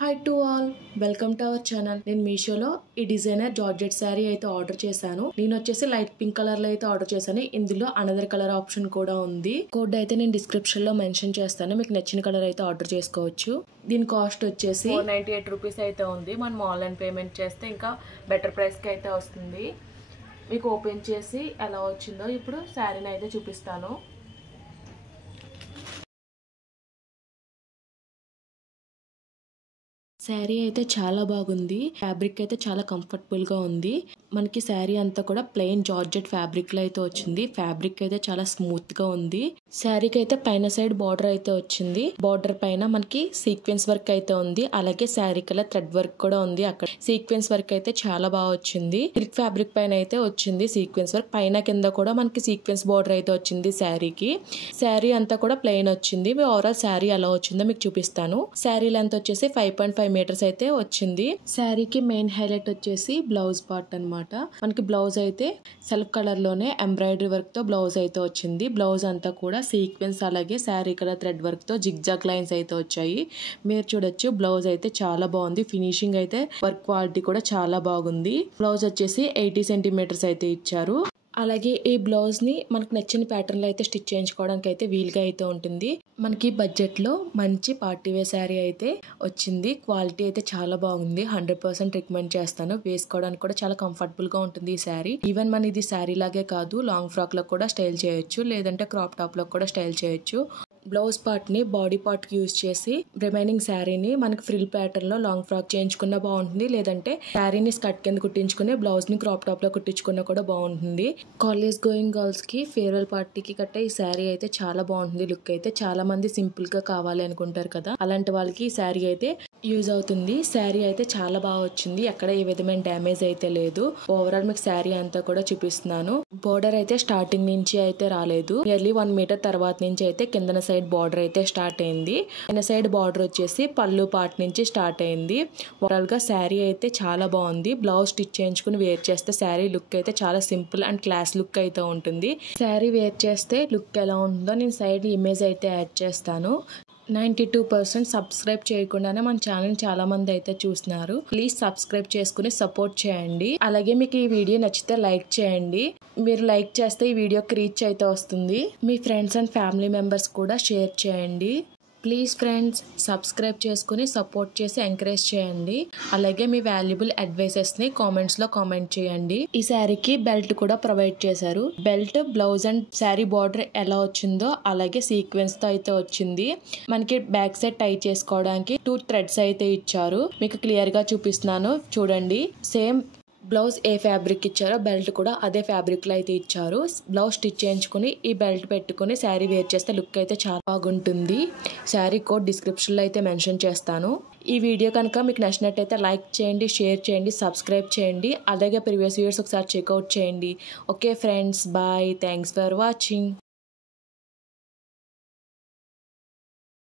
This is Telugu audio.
Hi to all, welcome to our channel. నేను మీషోలో ఈ డిజైనర్ జార్జెట్ శారీ అయితే ఆర్డర్ చేశాను. నేను వచ్చేసి లైట్ పింక్ కలర్ లో అయితే ఆర్డర్ చేశాను. ఇందులో అనదర్ కలర్ ఆప్షన్ కూడా ఉంది. కోడ్ అయితే నేను డిస్క్రిప్షన్ లో మెన్షన్ చేస్తాను. మీకు నచ్చిన కలర్ అయితే ఆర్డర్ చేసుకోవచ్చు. దీని కాస్ట్ వచ్చేసి 498 రూపీస్ అయితే ఉంది. మనం ఆన్లైన్ పేమెంట్ చేస్తే ఇంకా బెటర్ ప్రైస్ కి అయితే వస్తుంది. మీకు ఓపెన్ చేసి ఎలా వచ్చిందో ఇప్పుడు శారీని అయితే చూపిస్తాను. శారీ అయితే చాలా బాగుంది. ఫ్యాబ్రిక్ అయితే చాలా కంఫర్టబుల్ గా ఉంది. మనకి శారీ అంతా కూడా ప్లెయిన్ జార్జెట్ ఫ్యాబ్రిక్ లో అయితే వచ్చింది. ఫ్యాబ్రిక్ అయితే చాలా స్మూత్ గా ఉంది. శారీకి అయితే పైన సైడ్ బార్డర్ అయితే వచ్చింది. బార్డర్ పైన మనకి సీక్వెన్స్ వర్క్ అయితే ఉంది. అలాగే శారీ కలర్ థ్రెడ్ వర్క్ కూడా ఉంది. అక్కడ సీక్వెన్స్ వర్క్ అయితే చాలా బాగా వచ్చింది. సిల్క్ ఫ్యాబ్రిక్ పైన అయితే వచ్చింది సీక్వెన్స్ వర్క్. పైన కింద కూడా మనకి సీక్వెన్స్ బార్డర్ అయితే వచ్చింది శారీకి. శారీ అంతా కూడా ప్లెయిన్ వచ్చింది. ఓవరాల్ శారీ ఎలా వచ్చిందో మీకు చూపిస్తాను. శారీ లెంత్ వచ్చేసి 5.5 మీటర్స్ అయితే వచ్చింది. శారీకి మెయిన్ హైలైట్ వచ్చేసి బ్లౌజ్ పార్ట్ అన్నమాట. మనకి బ్లౌజ్ అయితే సెల్ఫ్ కలర్ లోనే ఎంబ్రాయిడరీ వర్క్ తో బ్లౌజ్ అయితే వచ్చింది. బ్లౌజ్ అంతా కూడా సీక్వెన్స్ అలాగే శారీ కలర్ థ్రెడ్ వర్క్ తో జిగ్జాగ్ లైన్స్ అయితే వచ్చాయి. మీరు చూడొచ్చు బ్లౌజ్ అయితే చాలా బాగుంది. ఫినిషింగ్ అయితే వర్క్ క్వాలిటీ కూడా చాలా బాగుంది. బ్లౌజ్ వచ్చేసి 80 సెంటీమీటర్స్ అయితే ఇచ్చారు. అలాగే ఈ బ్లౌజ్ ని మనకు నచ్చిన ప్యాటర్న్ లో అయితే స్టిచ్ చేయించుకోవడానికి అయితే వీలుగా అయితే ఉంటుంది. మనకి బడ్జెట్ లో మంచి పార్టీ వేర్ శారీ అయితే వచ్చింది. క్వాలిటీ అయితే చాలా బాగుంది. 100% రికమెండ్ చేస్తాను. వేసుకోవడానికి కూడా చాలా కంఫర్టబుల్ గా ఉంటుంది ఈ శారీ. ఈవెన్ మన ఇది శారీ లాగే కాదు, లాంగ్ ఫ్రాక్ లో కూడా స్టైల్ చేయొచ్చు, లేదంటే క్రాప్ టాప్ లో కూడా స్టైల్ చేయొచ్చు. బ్లౌజ్ పార్ట్ ని బాడీ పార్ట్ కి యూజ్ చేసి రిమైనింగ్ శారీని మనకి ఫ్రిల్ ప్యాటర్న్ లో లాంగ్ ఫ్రాక్ చేయించుకున్న బాగుంటుంది. లేదంటే శారీని స్కర్ట్ కింద కుట్టించుకుని బ్లౌజ్ ని క్రాప్ టాప్ లో కుట్టించుకున్నా కూడా బాగుంటుంది. కాలేజ్ గోయింగ్ గర్ల్స్ కి ఫేర్వెల్ పార్టీకి కట్టే ఈ శారీ అయితే చాలా బాగుంటుంది. లుక్ అయితే చాలా మంది సింపుల్ గా కావాలి అనుకుంటారు కదా, అలాంటి వాళ్ళకి ఈ శారీ అయితే యూజ్ అవుతుంది. శారీ అయితే చాలా బాగా వచ్చింది. ఎక్కడ ఏ విధమైన డ్యామేజ్ అయితే లేదు. ఓవరాల్ మీకు శారీ అంతా కూడా చూపిస్తున్నాను. బోర్డర్ అయితే స్టార్టింగ్ నుంచి అయితే రాలేదు. నియర్లీ 1 మీటర్ తర్వాత నుంచి అయితే కిందన సైడ్ బార్డర్ అయితే స్టార్ట్ అయింది. కింద సైడ్ బార్డర్ వచ్చేసి పళ్ళు పార్ట్ నుంచి స్టార్ట్ అయింది. ఓవరాల్ గా శారీ అయితే చాలా బాగుంది. బ్లౌజ్ స్టిచ్ చేయించుకుని వేర్ చేస్తే శారీ లుక్ అయితే చాలా సింపుల్ అండ్ క్లాస్ లుక్ అయితే ఉంటుంది. శారీ వేర్ చేస్తే లుక్ ఎలా ఉంటుందో నేను సైడ్ ఇమేజ్ అయితే యాడ్ చేస్తాను. 92% సబ్స్క్రైబ్ చేయకుండానే మన ఛానల్ చాలా మంది అయితే చూస్తున్నారు. ప్లీజ్ సబ్స్క్రైబ్ చేసుకుని సపోర్ట్ చేయండి. అలాగే మీకు ఈ వీడియో నచ్చితే లైక్ చేయండి. మీరు లైక్ చేస్తే ఈ వీడియోకి రీచ్ అయితే వస్తుంది. మీ ఫ్రెండ్స్ అండ్ ఫ్యామిలీ మెంబర్స్ కూడా షేర్ చేయండి. ప్లీజ్ ఫ్రెండ్స్ సబ్స్క్రైబ్ చేసుకుని సపోర్ట్ చేసి ఎంకరేజ్ చేయండి. అలాగే మీ వాల్యుబుల్ అడ్వైసెస్ ని కామెంట్స్ లో కామెంట్ చేయండి. ఈ శారీకి బెల్ట్ కూడా ప్రొవైడ్ చేశారు. Belt, blouse and sari border ఎలా వచ్చిందో అలాగే సీక్వెన్స్ తో అయితే వచ్చింది. మనకి బ్యాక్ సైడ్ టై చేసుకోవడానికి 2 థ్రెడ్స్ అయితే ఇచ్చారు. మీకు క్లియర్ గా చూపిస్తున్నాను చూడండి. సేమ్ బ్లౌజ్ ఏ ఫ్యాబ్రిక్ ఇచ్చారో బెల్ట్ కూడా అదే ఫ్యాబ్రిక్ లో అయితే ఇచ్చారు. బ్లౌజ్ స్టిచ్ చేయించుకుని ఈ బెల్ట్ పెట్టుకుని శారీ వేర్ చేస్తే లుక్ అయితే చాలా బాగుంటుంది. శారీ కోడ్ డిస్క్రిప్షన్ లో అయితే మెన్షన్ చేస్తాను. ఈ వీడియో కనుక మీకు నచ్చినట్టయితే లైక్ చేయండి, షేర్ చేయండి, సబ్స్క్రైబ్ చేయండి. అలాగే ప్రీవియస్ వీడియోస్ ఒకసారి చెక్అవుట్ చేయండి. Okay friends, bye. Thanks for watching.